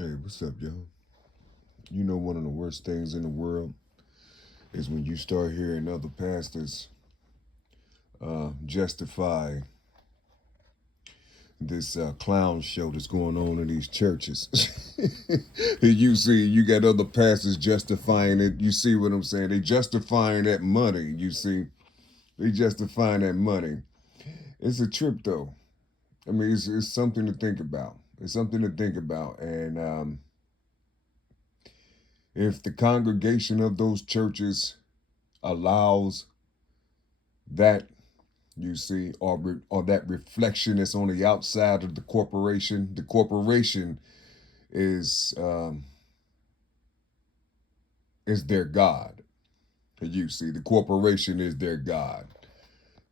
Hey, what's up, y'all? You know, one of the worst things in the world is when you start hearing other pastors justify this clown show that's going on in these churches. You see, you got other pastors justifying it. You see what I'm saying? They justifying that money. You see, they justifying that money. It's a trip, though. I mean, it's something to think about. It's something to think about. And if the congregation of those churches allows that, you see, or that reflection that's on the outside of the corporation. The corporation is their god. You see, the corporation is their god.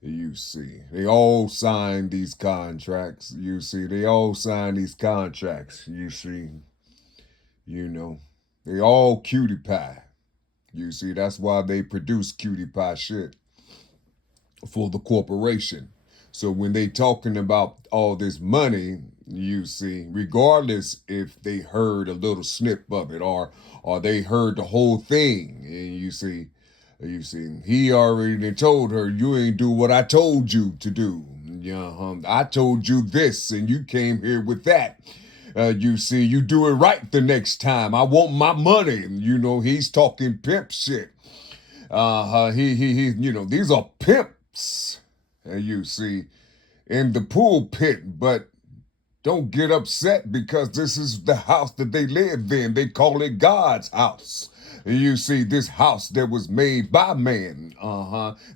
You see, they all sign these contracts. You see, they all sign these contracts. You see, you know, they all cutie pie. You see, that's why they produce cutie pie shit for the corporation. So when they talking about all this money, you see, regardless if they heard a little snip of it or they heard the whole thing, and you see, he already told her, you ain't do what I told you to do. Yeah, I told you this, and you came here with that. You see, you do it right the next time. I want my money. You know, he's talking pimp shit. These are pimps, you see, in the pulpit, but don't get upset because this is the house that they live in. They call it God's house. You see, this house that was made by man,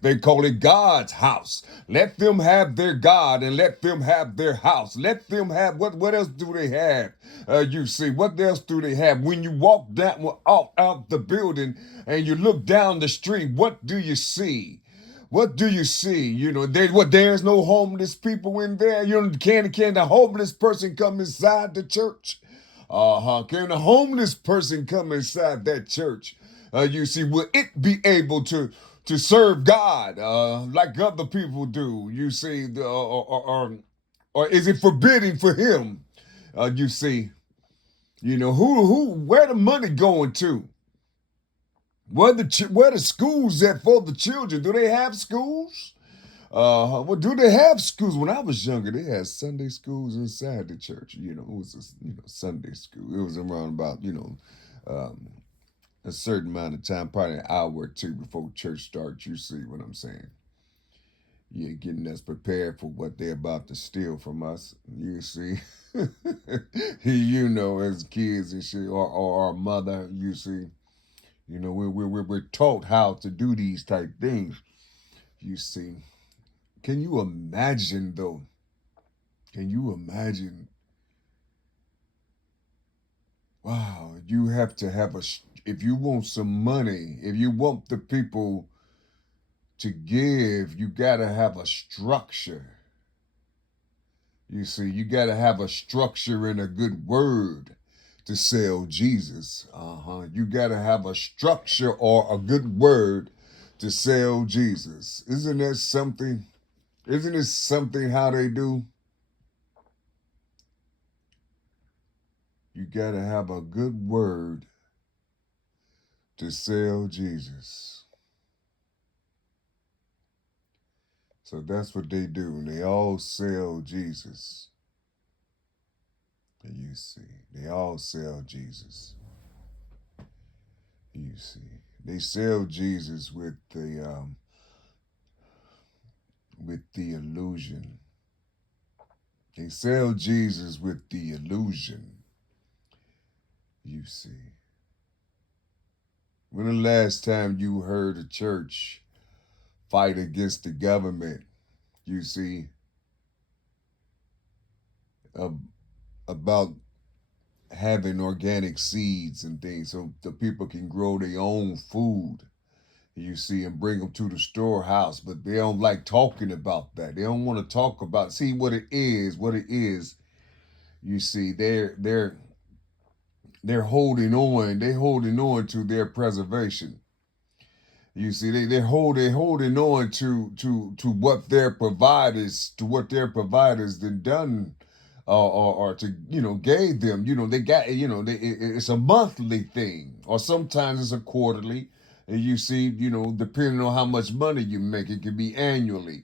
they call it God's house. Let them have their God and let them have their house. Let them have, what else do they have? You see, what else do they have? When you walk down out the building and you look down the street, what do you see? What do you see? You know, there's no homeless people in there. You know, can the homeless person come inside the church? Can the homeless person come inside that church? You see, will it be able to serve God like other people do? You see, or is it forbidding for him? You see, you know, where the money going to? Where the schools at for the children? Do they have schools? Well, do they have schools? When I was younger, they had Sunday schools inside the church. You know, it was Sunday school. It was around about um, a certain amount of time, probably an hour or two before church starts. You see what I'm saying? Yeah, getting us prepared for what they're about to steal from us. You see, you know, as kids and shit, or our mother. You see, you know, we're taught how to do these type things. You see, can you imagine though? Can you imagine? Wow, you have to have if you want some money, if you want the people to give, you gotta have a structure. You see, you gotta have a structure and a good word to sell Jesus. You gotta have a structure or a good word to sell Jesus. Isn't that something? Isn't it something how they do? You gotta have a good word to sell Jesus. So that's what they do. They all sell Jesus. You see, they all sell Jesus. You see, they sell Jesus with the illusion. They sell Jesus with the illusion. You see, when the last time you heard a church fight against the government? You see, uh, about having organic seeds and things so the people can grow their own food, you see, and bring them to the storehouse. But they don't like talking about that. They don't want to talk about, see what it is, you see, they're holding on to their preservation. You see, they're holding on to what their providers done or to gave them. They got it's a monthly thing, or sometimes it's a quarterly. And you see, depending on how much money you make, it can be annually.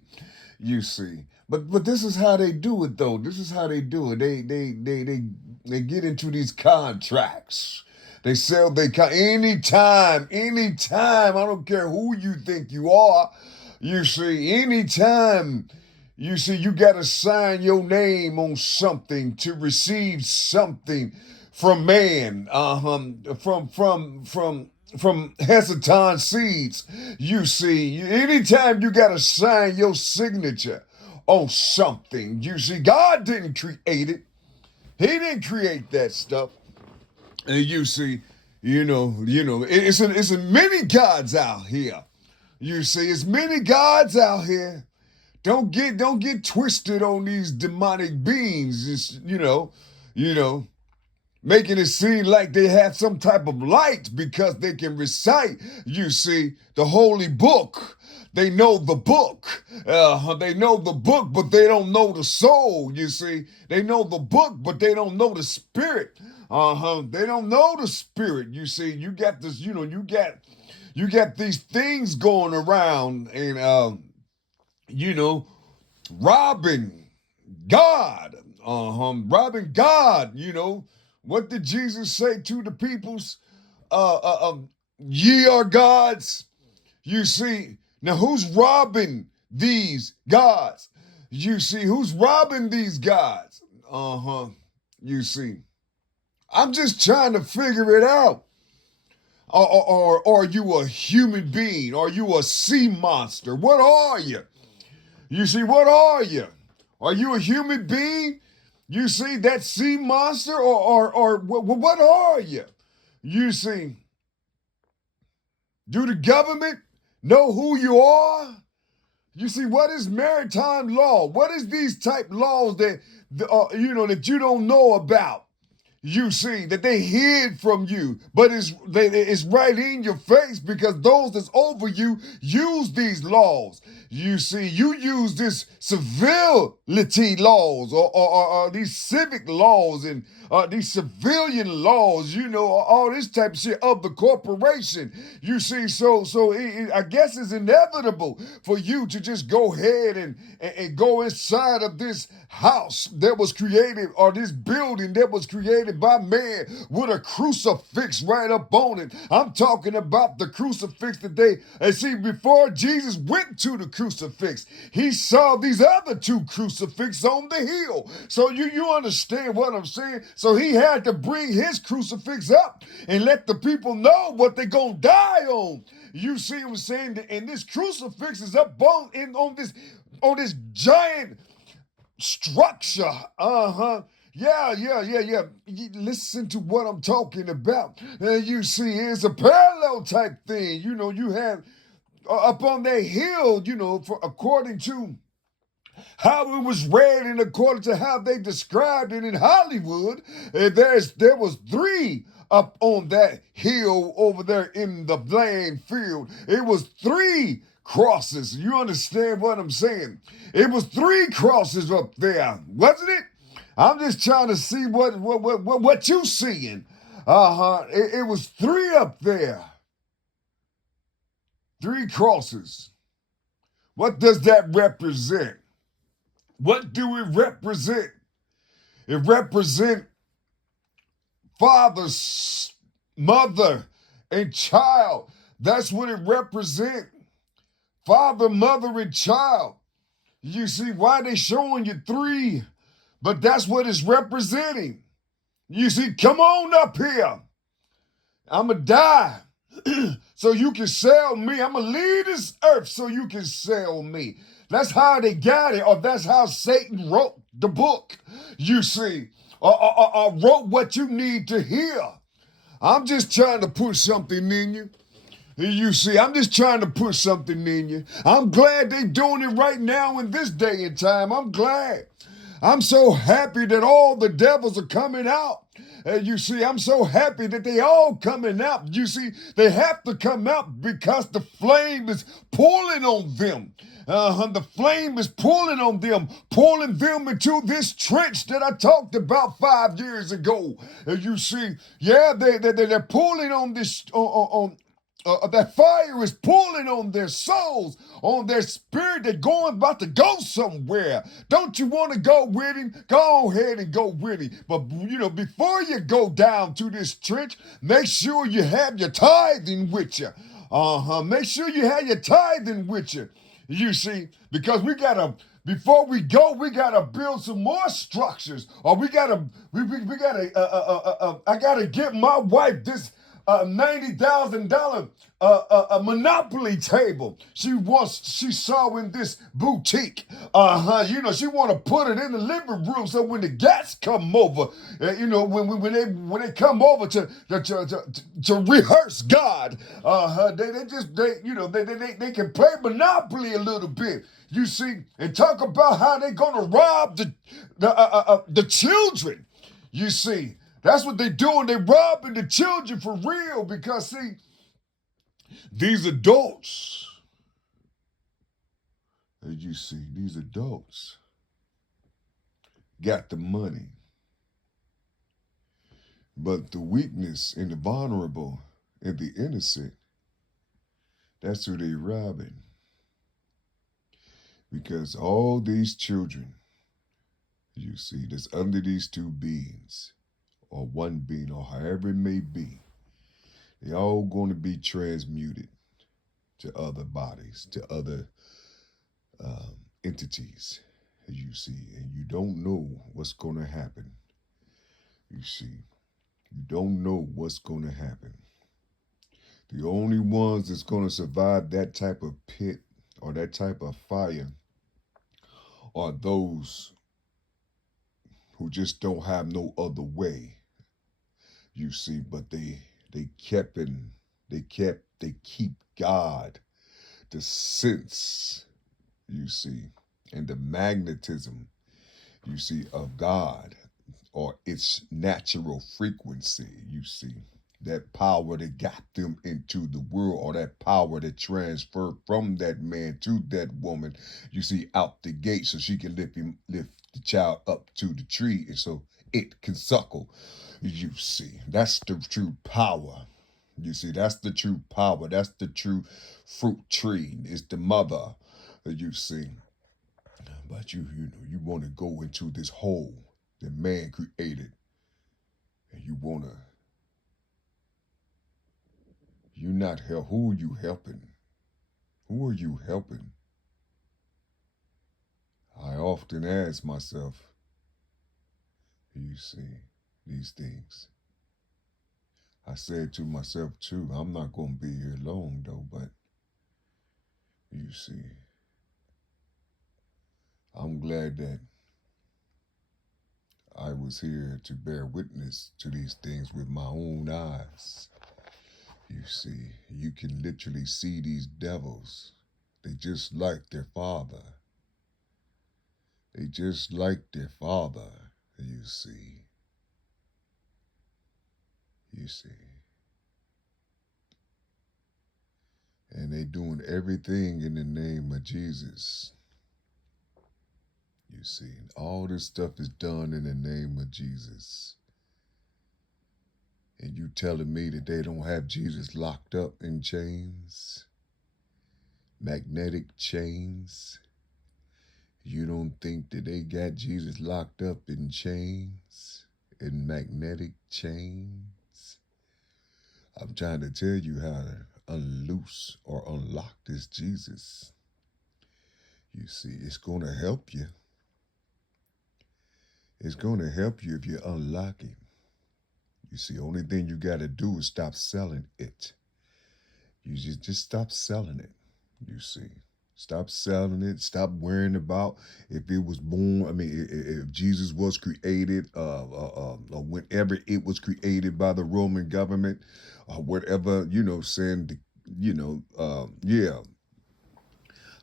You see, but this is how they do it though. This is how they do it. They get into these contracts. They sell anytime. I don't care who you think you are. You see, anytime. You see, you got to sign your name on something to receive something from man. From Hesitant Seeds. You see, anytime you got to sign your signature on something. You see, God didn't create it. He didn't create that stuff. And you see, it's many gods out here. You see, it's many gods out here. Don't get twisted on these demonic beings. It's, making it seem like they have some type of light because they can recite, you see, the holy book. They know the book. They know the book, but they don't know the soul, you see. They know the book, but they don't know the spirit. They don't know the spirit, you see. You got this, you got these things going around and, robbing God. Robbing God, What did Jesus say to the peoples? Ye are gods. You see, now who's robbing these gods? You see, who's robbing these gods? You see, I'm just trying to figure it out. Or are you a human being? Are you a sea monster? What are you? You see, what are you? Are you a human being? You see, that sea monster? Or what are you? You see, do the government know who you are? You see, what is maritime law? What is these type laws that that you don't know about? You see that they hid from you, but it's right in your face because those that's over you use these laws. You see, you use this civility laws or these civic laws and these civilian laws, all this type of shit of the corporation. You see, so I guess it's inevitable for you to just go ahead and go inside of this house that was created or this building that was created by man with a crucifix right up on it. I'm talking about the crucifix that and see, before Jesus went to the crucifix, he saw these other two crucifixes on the hill. So you understand what I'm saying? So he had to bring his crucifix up and let the people know what they're going to die on. You see what I'm saying? And this crucifix is up on this giant structure. Yeah. Listen to what I'm talking about. You see, it's a parallel type thing. You have up on that hill, according to how it was read and according to how they described it in Hollywood, there was three up on that hill over there in the land field. It was three crosses. You understand what I'm saying? It was three crosses up there, wasn't it? I'm just trying to see what you seeing. It was three up there. Three crosses. What does that represent? What do it represent? It represents father, mother, and child. That's what it represents. Father, mother, and child. You see why they showing you three, but that's what it's representing. You see, come on up here. I'ma die so you can sell me. I'ma leave this earth so you can sell me. That's how they got it, or that's how Satan wrote the book, you see, or wrote what you need to hear. I'm just trying to put something in you. You see, I'm just trying to put something in you. I'm glad they doing it right now in this day and time. I'm glad. I'm so happy that all the devils are coming out. And you see, I'm so happy that they all coming out. You see, they have to come out because the flame is pulling on them. The flame is pulling on them, pulling them into this trench that I talked about 5 years ago. And you see, yeah, they're pulling on this that fire is pulling on their souls, on their spirit. They're going about to go somewhere. Don't you want to go with him? Go ahead and go with him. But before you go down to this trench, make sure you have your tithing with you. Make sure you have your tithing with you. You see, because before we go, we gotta build some more structures, or we gotta I gotta get my wife this $90,000 a Monopoly table. She saw in this boutique. She want to put it in the living room so when the guests come over, when they come over to rehearse God, they can play Monopoly a little bit. You see, and talk about how they're gonna rob the children. You see, that's what they're doing. They're robbing the children for real because, see, these adults, as you see, these adults got the money. But the weakness and the vulnerable and the innocent, that's who they're robbing. Because all these children, you see, that's under these two beings, or one being, or however it may be, they're all going to be transmuted to other bodies, to other entities, as you see, and you don't know what's going to happen. You see, you don't know what's going to happen. The only ones that's going to survive that type of pit or that type of fire are those who just don't have no other way. You see, but they keep God, the sense, you see, and the magnetism, you see, of God, or its natural frequency, you see, that power that got them into the world, or that power that transferred from that man to that woman, you see, out the gate, so she can lift the child up to the tree, and so it can suckle. You see, that's the true power. You see, that's the true power. That's the true fruit tree. It's the mother. You see, but you want to go into this hole that man created, and you're not help. Who are you helping? Who are you helping? I often ask myself, you see, these things. I said to myself too, I'm not going to be here long though, but you see, I'm glad that I was here to bear witness to these things with my own eyes. You see, you can literally see these devils. They just like their father. They just like their father, you see. You see. And they doing everything in the name of Jesus. You see, all this stuff is done in the name of Jesus. And you telling me that they don't have Jesus locked up in chains? Magnetic chains? You don't think that they got Jesus locked up in chains? In magnetic chains? I'm trying to tell you how to unloose or unlock this Jesus. You see, it's going to help you. It's going to help you if you unlock him. You see, only thing you got to do is stop selling it. You just stop selling it. You see, stop selling it. Stop worrying about if it was born. I mean, if Jesus was created, or whenever it was created by the Roman government, or whatever. Saying, yeah.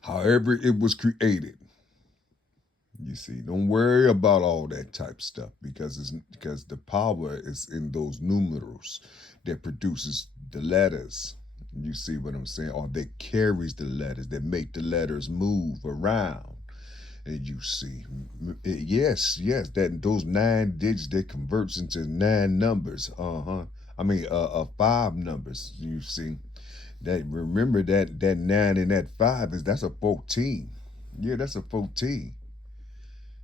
However it was created. You see, don't worry about all that type stuff because the power is in those numerals that produces the letters. You see what I'm saying? Or that carries the letters, that make the letters move around. And you see, yes, that those 9 digits that converts into 9 numbers. I mean, five numbers. You see, that remember that 9 and that 5 that's a 14. Yeah, that's a 14.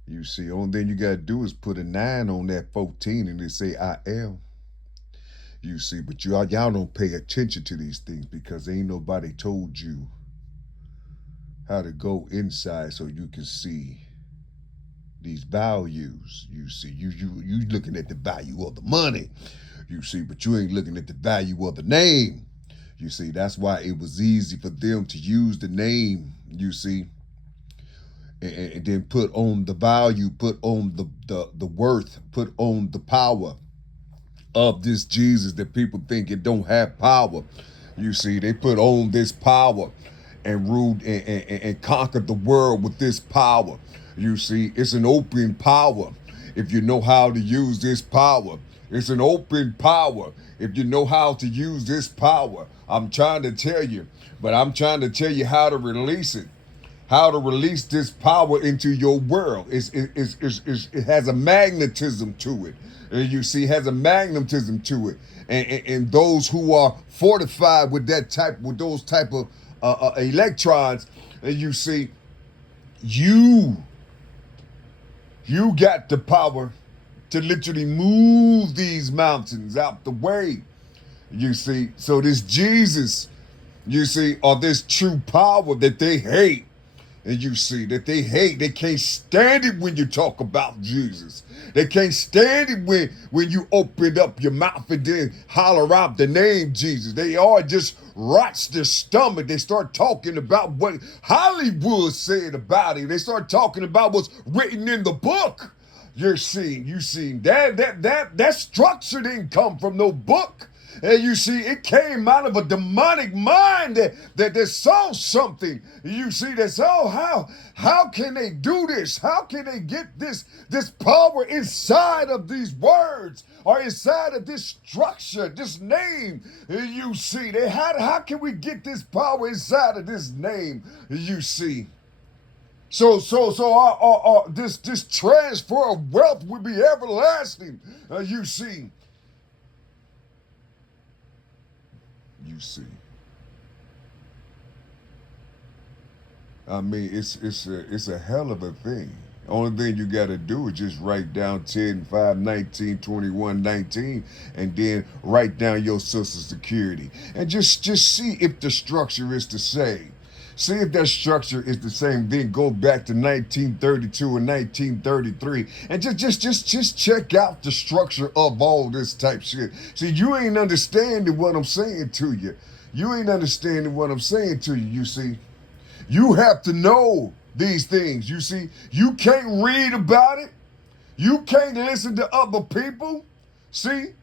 You see, only thing you gotta do is put a 9 on that 14 and they say I am. You see, but y'all don't pay attention to these things because ain't nobody told you how to go inside so you can see these values. You see, you looking at the value of the money. You see, but you ain't looking at the value of the name. You see, that's why it was easy for them to use the name. You see, and then put on the value, put on the worth, put on the power of this Jesus that people think it don't have power. You see, they put on this power and ruled and conquered the world with this power. You see, it's an open power if you know how to use this power. It's an open power if you know how to use this power. I'm trying to tell you, but I'm trying to tell you how to release it, how to release this power into your world. It has a magnetism to it. You see, has a magnetism to it. And those who are fortified with those type of electrons, and you see, you you got the power to literally move these mountains out the way. You see, so this Jesus, you see, or this true power that they hate, and you see that they hate, they can't stand it when you talk about Jesus. They can't stand it when you open up your mouth and then holler out the name Jesus. They all just rots their stomach. They start talking about what Hollywood said about it. They start talking about what's written in the book. You see that structure didn't come from no book. And you see, it came out of a demonic mind that saw something. You see, that saw how can they do this? How can they get this power inside of these words or inside of this structure, this name? You see, how can we get this power inside of this name? You see. So this transfer of wealth will be everlasting. You see. You see. I mean, it's a hell of a thing. Only thing you got to do is just write down 10, 5, 19, 21, 19, and then write down your social security. And just see if the structure is the same. See if that structure is the same. Then go back to 1932 and 1933, and just check out the structure of all this type shit. See, you ain't understanding what I'm saying to you. You ain't understanding what I'm saying to you. You see, you have to know these things. You see, you can't read about it. You can't listen to other people. See,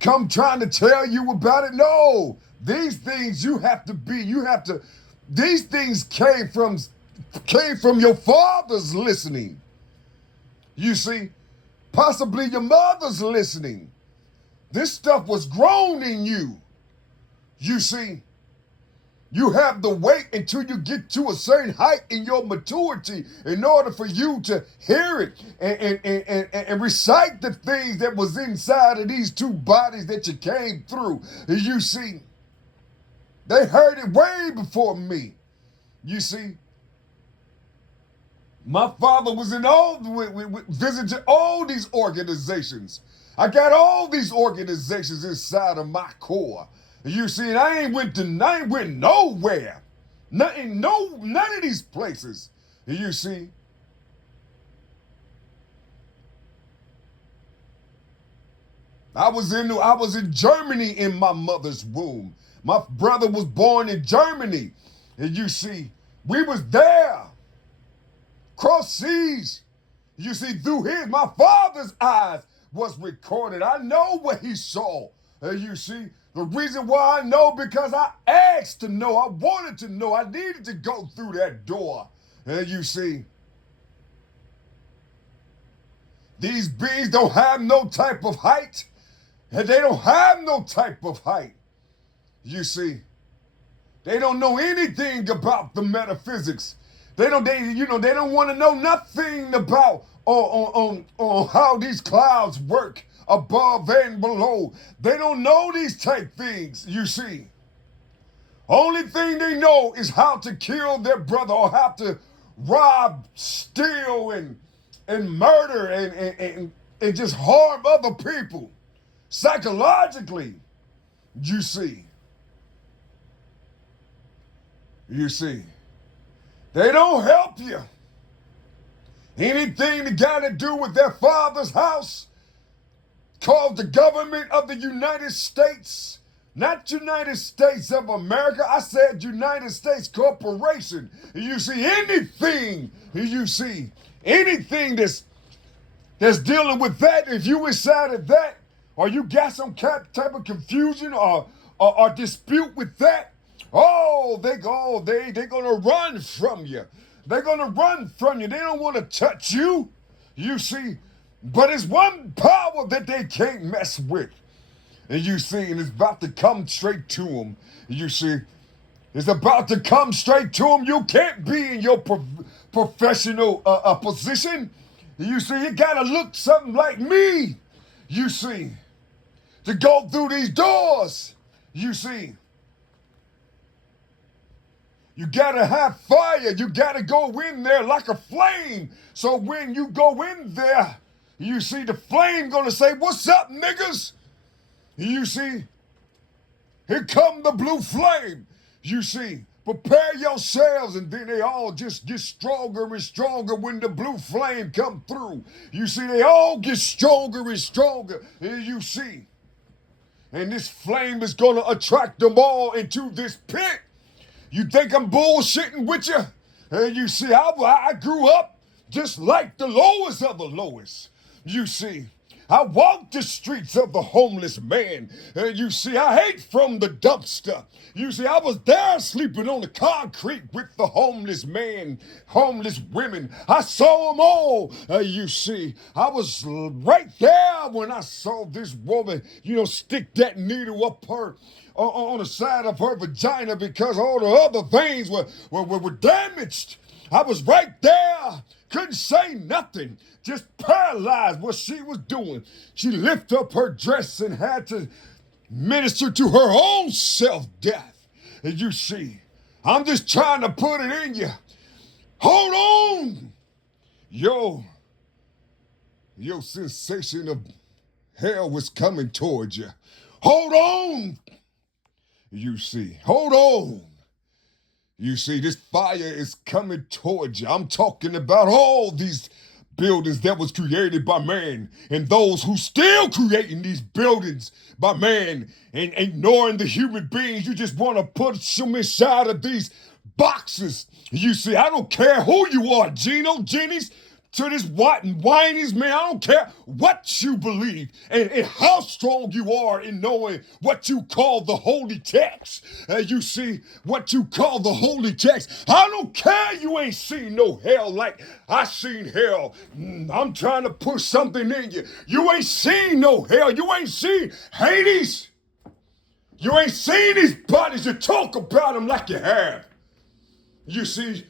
come trying to tell you about it. No, these things these things came from your father's listening. You see, possibly your mother's listening. This stuff was grown in you. You see, you have to wait until you get to a certain height in your maturity in order for you to hear it and recite the things that was inside of these two bodies that you came through. You see, they heard it way before me. You see, my father was in visited all these organizations. I got all these organizations inside of my core. You see, and I ain't went nowhere. None of these places. You see. I was in Germany in my mother's womb. My brother was born in Germany. And you see, we was there. Cross seas. You see, through my father's eyes was recorded. I know what he saw. You see, the reason why I know because I asked to know. I wanted to know. I needed to go through that door. And you see, these beings don't have no type of height, and they don't have no type of height. You see, they don't know anything about the metaphysics. They don't want to know nothing about on how these clouds work above and below. They don't know these type things, you see. Only thing they know is how to kill their brother or how to rob, steal, and murder and just harm other people psychologically. You see. You see. They don't help you. Anything that got to do with their father's house, called the government of the United States, not United States of America. I said United States Corporation. You see anything that's dealing with that, if you inside of that, or you got some type of confusion or dispute with that, they're gonna run from you. They're gonna run from you. They don't want to touch you. You see, but it's one power that they can't mess with. And you see, and it's about to come straight to them. You see, it's about to come straight to them. You can't be in your professional position. You see, you gotta look something like me. You see, to go through these doors. You see, you gotta have fire. You gotta go in there like a flame. So when you go in there, you see the flame gonna say, "What's up, niggas?" You see, here come the blue flame. You see, prepare yourselves, and then they all just get stronger and stronger when the blue flame come through. You see, they all get stronger and stronger. You see, and this flame is gonna attract them all into this pit. You think I'm bullshitting with you? And you see, I grew up just like the lowest of the lowest. You see, I walked the streets of the homeless man. You see, I hate from the dumpster. You see, I was there sleeping on the concrete with the homeless man, homeless women. I saw them all. You see, I was right there when I saw this woman, stick that needle up her on the side of her vagina because all the other veins were damaged. I was right there. Couldn't say nothing. Just paralyzed what she was doing. She lifted up her dress and had to minister to her own self-death. And you see, I'm just trying to put it in you. Hold on. Your sensation of hell was coming towards you. Hold on. You see, hold on. You see, this fire is coming towards you. I'm talking about all these buildings that was created by man and those who still creating these buildings by man and ignoring the human beings. You just want to put them inside of these boxes. You see, I don't care who you are, Jenny's, to this whinies, man. I don't care what you believe and how strong you are in knowing what you call the holy text. You see, what you call the holy text. I don't care you ain't seen no hell like I seen hell. I'm trying to push something in you. You ain't seen no hell. You ain't seen Hades. You ain't seen these bodies. You talk about them like you have. You see,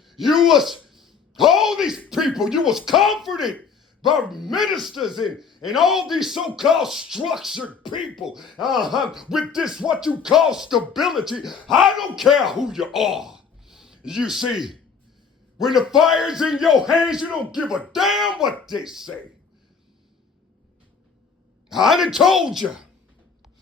all these people, you was comforted by ministers and all these so-called structured people with this what you call stability. I don't care who you are. You see, when the fire's in your hands, you don't give a damn what they say. I done told you.